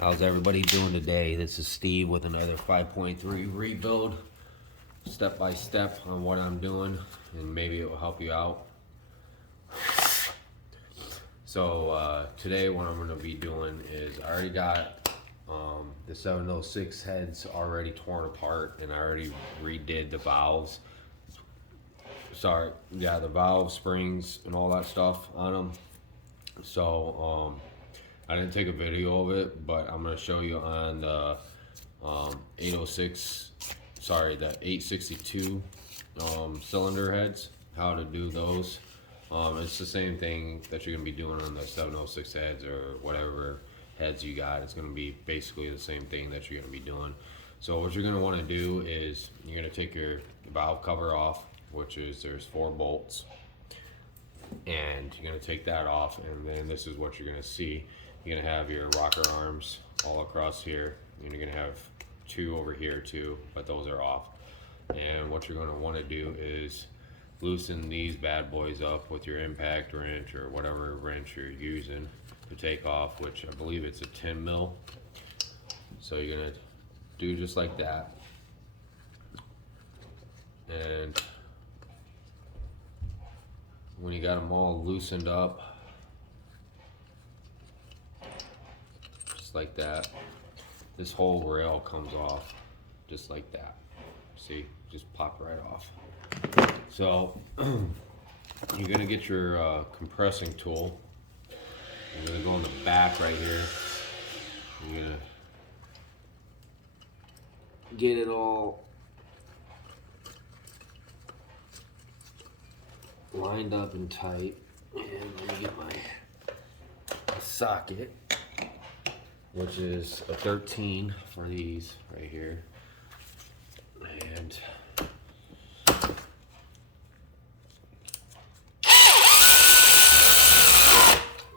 How's everybody doing today? This is Steve with another 5.3 rebuild, step by step on what I'm doing, and maybe it will help you out. So today what I'm going to be doing is I already got the 706 heads already torn apart, and I already redid the valves. Sorry, yeah, the valve springs and all that stuff on them. So I didn't take a video of it, but I'm going to show you on the 806, sorry, the 862 cylinder heads, how to do those. It's the same thing that you're going to be doing on the 706 heads or whatever heads you got. It's going to be basically the same thing that you're going to be doing. So what you're going to want to do is you're going to take your valve cover off, which is there's 4 bolts. And you're going to take that off, and then this is what you're going to see. You're going to have your rocker arms all across here, and you're going to have 2 over here too, but those are off. And what you're going to want to do is loosen these bad boys up with your impact wrench or whatever wrench you're using to take off, which I believe it's a 10 mil. So you're going to do just like that. And when you got them all loosened up, just like that, this whole rail comes off just like that. See, just pop right off. So you're gonna get your compressing tool. You're gonna go in the back right here. You're gonna get it all lined up and tight. And let me get my socket, which is a 13 for these right here. And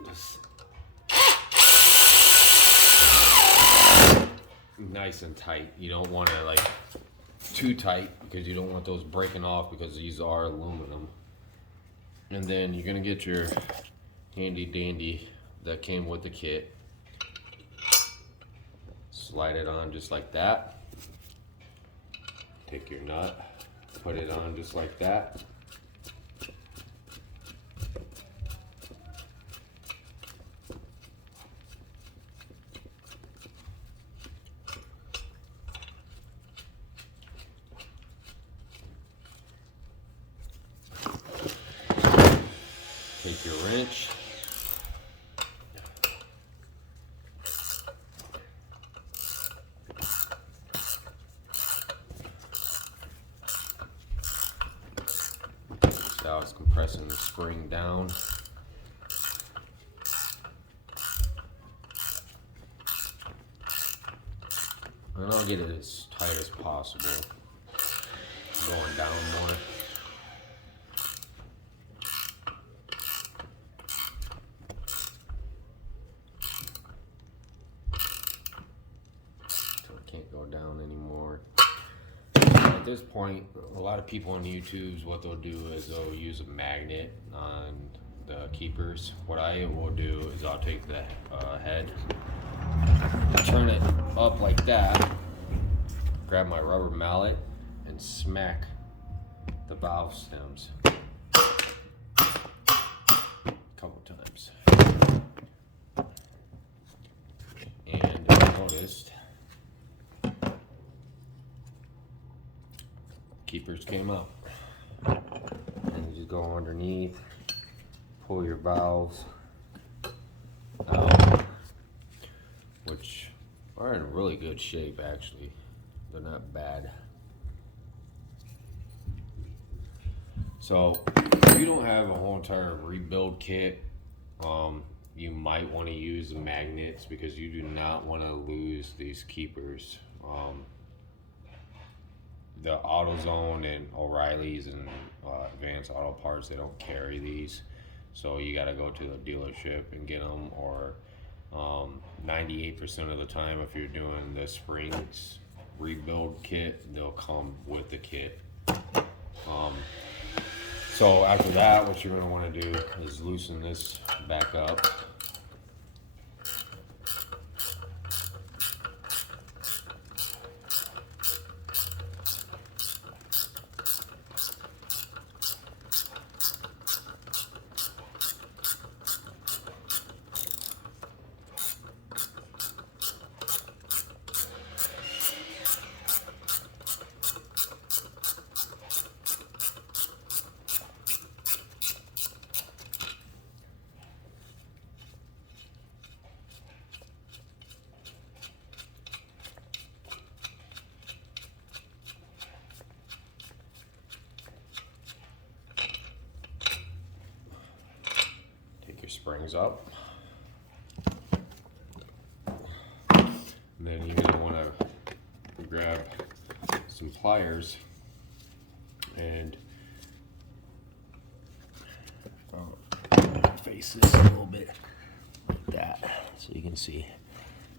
just nice and tight. You don't want to like too tight because you don't want those breaking off because these are aluminum. And then you're gonna get your handy dandy that came with the kit. Slide it on just like that. Take your nut, put it on just like that. Take your wrench. Now it's compressing the spring down. And I'll get it as tight as possible. Going down more. Until it can't go down anymore. At this point, a lot of people on YouTube's what they'll do is they'll use a magnet on the keepers. What I will do is I'll take the head, turn it up like that, grab my rubber mallet, and smack the valve stems a couple times. And if you noticed, keepers came up. And you just go underneath, pull your valves out, which are in really good shape actually. They're not bad. So if you don't have a whole entire rebuild kit, you might want to use the magnets because you do not want to lose these keepers. The AutoZone and O'Reilly's and Advanced Auto Parts, they don't carry these, so you got to go to the dealership and get them, or 98% of the time if you're doing the springs rebuild kit, they'll come with the kit. So after that, what you're going to want to do is loosen this back up. springs up. And then you're gonna wanna grab some pliers and face this a little bit like that so you can see.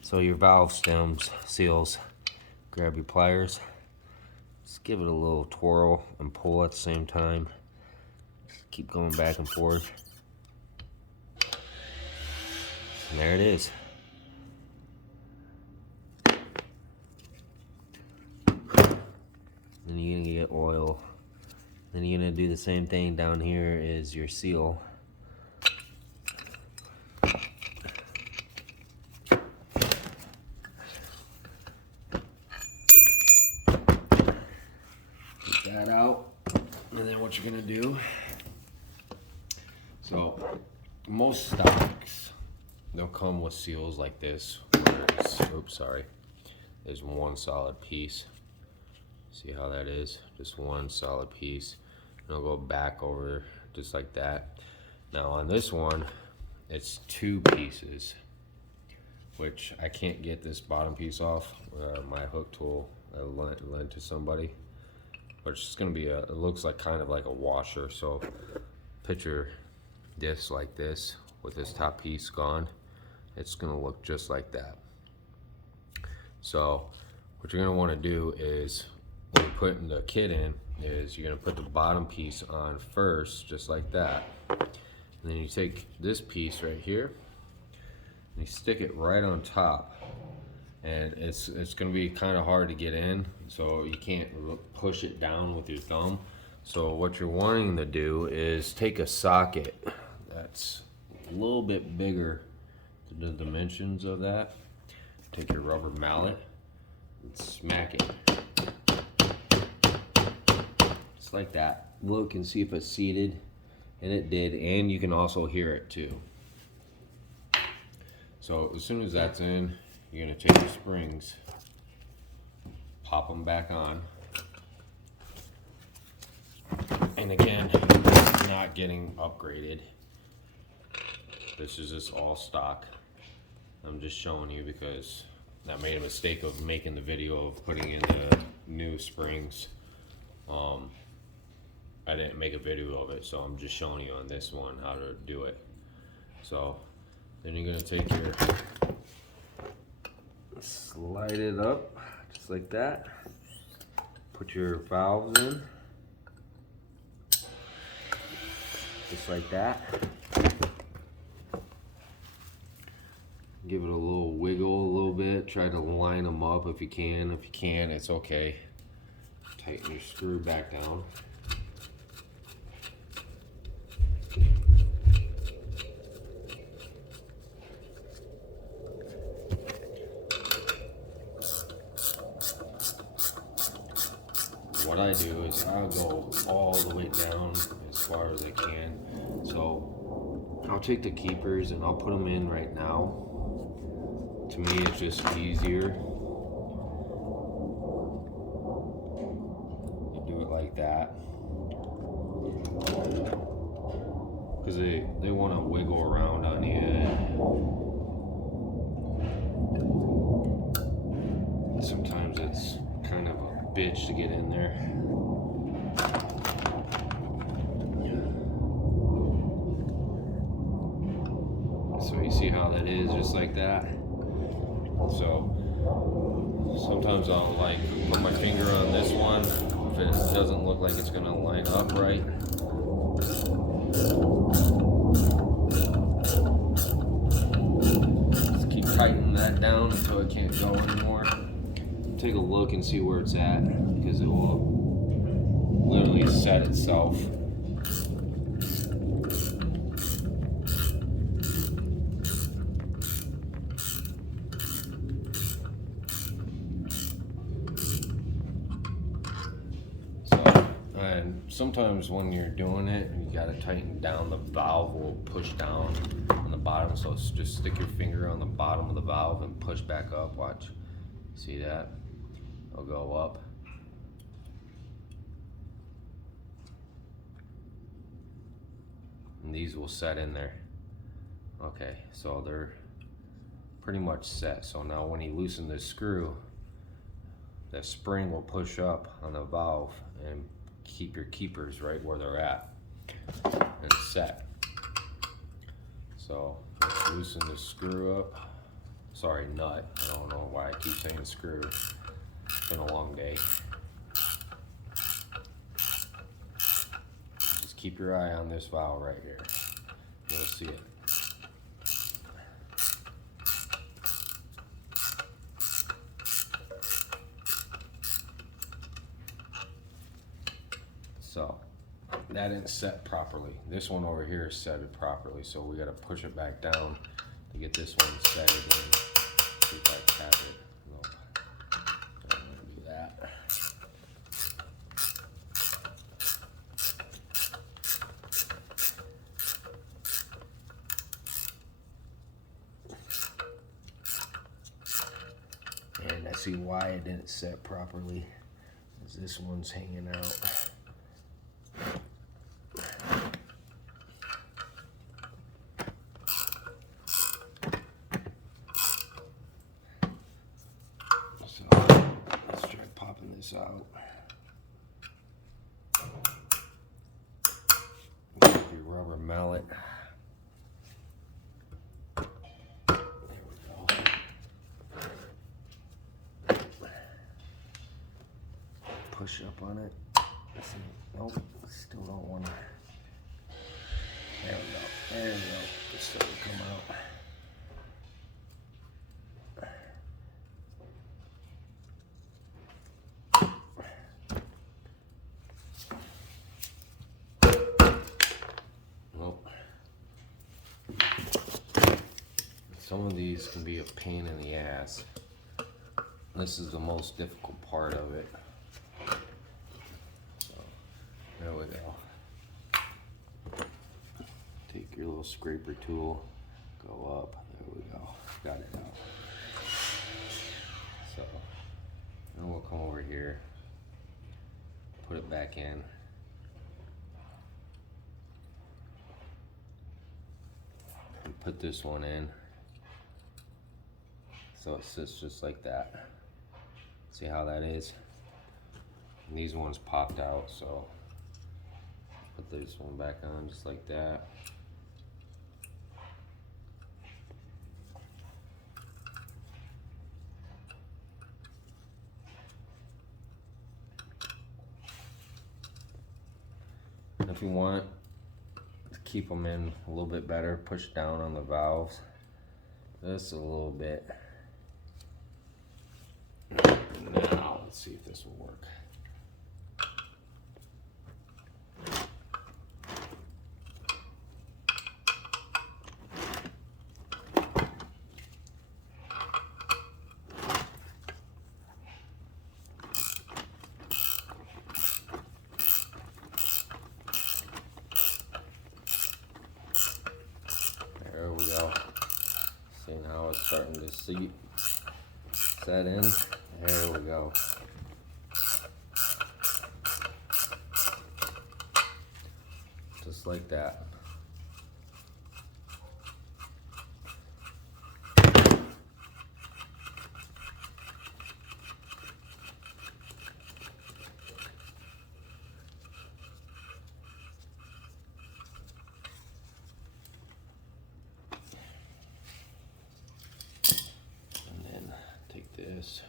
So your valve stems, seals, grab your pliers, just give it a little twirl and pull at the same time. Just keep going back and forth. And there it is. Then you're gonna get oil. Then you're gonna do the same thing down here is your seal. Get that out. And then what you're gonna do, so most stocks, they'll come with seals like this. Oops, sorry. There's one solid piece. See how that is? Just one solid piece. And I'll go back over just like that. Now on this one, it's two pieces, which I can't get this bottom piece off. My hook tool I lent to somebody. But it's just gonna be it looks like kind of like a washer. So picture this like this with this top piece gone. It's gonna look just like that. So what you're gonna wanna do is when you're putting the kit in is you're gonna put the bottom piece on first, just like that. And then you take this piece right here and you stick it right on top. And it's gonna be kind of hard to get in, so you can't push it down with your thumb. So what you're wanting to do is take a socket that's a little bit bigger than the dimensions of that. Take your rubber mallet and smack it. Just like that. Look and see if it's seated, and it did, and you can also hear it too. So as soon as that's in, you're gonna take your springs, pop them back on, and again, not getting upgraded. This is just all stock. I'm just showing you because I made a mistake of making the video of putting in the new springs. I didn't make a video of it, so I'm just showing you on this one how to do it. So then you're gonna take your, slide it up just like that, put your valves in just like that, give it a little wiggle a little bit, try to line them up if you can. If you can't, it's okay. Tighten your screw back down. What I do is I'll go all the way down as far as I can. So I'll take the keepers and I'll put them in right now. To me, it's just easier. You do it like that. Because they want to wiggle around on you. Sometimes it's kind of a bitch to get in there. So you see how that is, just like that. So sometimes I'll like put my finger on this one if it doesn't look like it's gonna line up right. Just keep tightening that down until it can't go anymore. Take a look and see where it's at, because it will literally set itself. So, and sometimes when you're doing it, you gotta tighten down. The valve will push down on the bottom, so just stick your finger on the bottom of the valve and push back up. Watch, see that? It'll go up. And these will set in there. Okay, so they're pretty much set. So now when you loosen this screw, the spring will push up on the valve and keep your keepers right where they're at and set. So let's loosen the screw up. Sorry, nut. I don't know why I keep saying screw. It's been a long day. Just keep your eye on this valve right here. You'll see it. So that didn't set properly. This one over here is set properly, so we got to push it back down to get this one set again. See if I tap it. Nope. Don't want to do that. And I see why it didn't set properly, because this one's hanging out. So let's try popping this out. Get your rubber mallet. There we go. Push up on it. Nope, still don't want to. There we go. There we go. It's starting to come out. Nope. Some of these can be a pain in the ass. This is the most difficult part of it. So, there we go. Take your little scraper tool, go up, there we go, got it out. So, then we'll come over here, put it back in. And put this one in, so it sits just like that. See how that is? And these ones popped out, so put this one back on just like that. If you want to keep them in a little bit better, push down on the valves just a little bit. Now let's see if this will work. There we go. Seeing how it's starting to set in. There we go. Just like that. And then take this.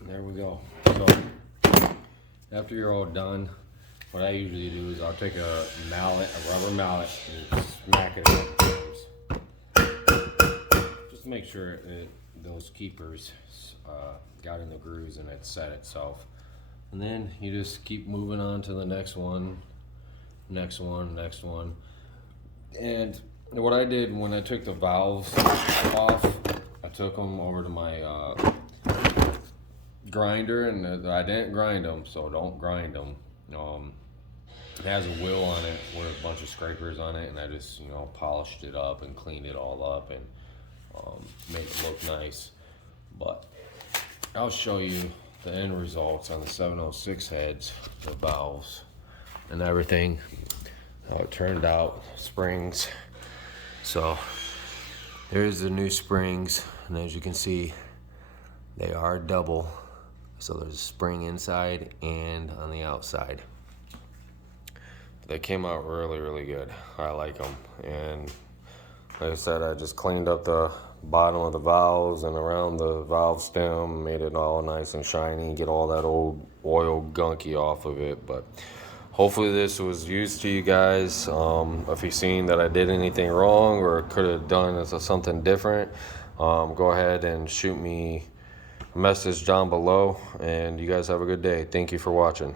There we go. So after you're all done, what I usually do is I'll take a mallet, a rubber mallet, and smack it a couple times. Just to make sure those keepers got in the grooves and it set itself. And then you just keep moving on to the next one, next one, next one. And what I did when I took the valves off, I took them over to my grinder, and I didn't grind them, so don't grind them. It has a wheel on it with a bunch of scrapers on it, and I just polished it up and cleaned it all up and made it look nice. But I'll show you the end results on the 706 heads, the valves and everything, how it turned out, springs. So there's the new springs, and as you can see, they are double. So there's a spring inside and on the outside. They came out really, really good. I like them. And like I said, I just cleaned up the bottom of the valves and around the valve stem, made it all nice and shiny, get all that old oil gunky off of it. But hopefully this was used to you guys. If you've seen that I did anything wrong or could have done something different, go ahead and shoot me a message down below. And you guys have a good day. Thank you for watching.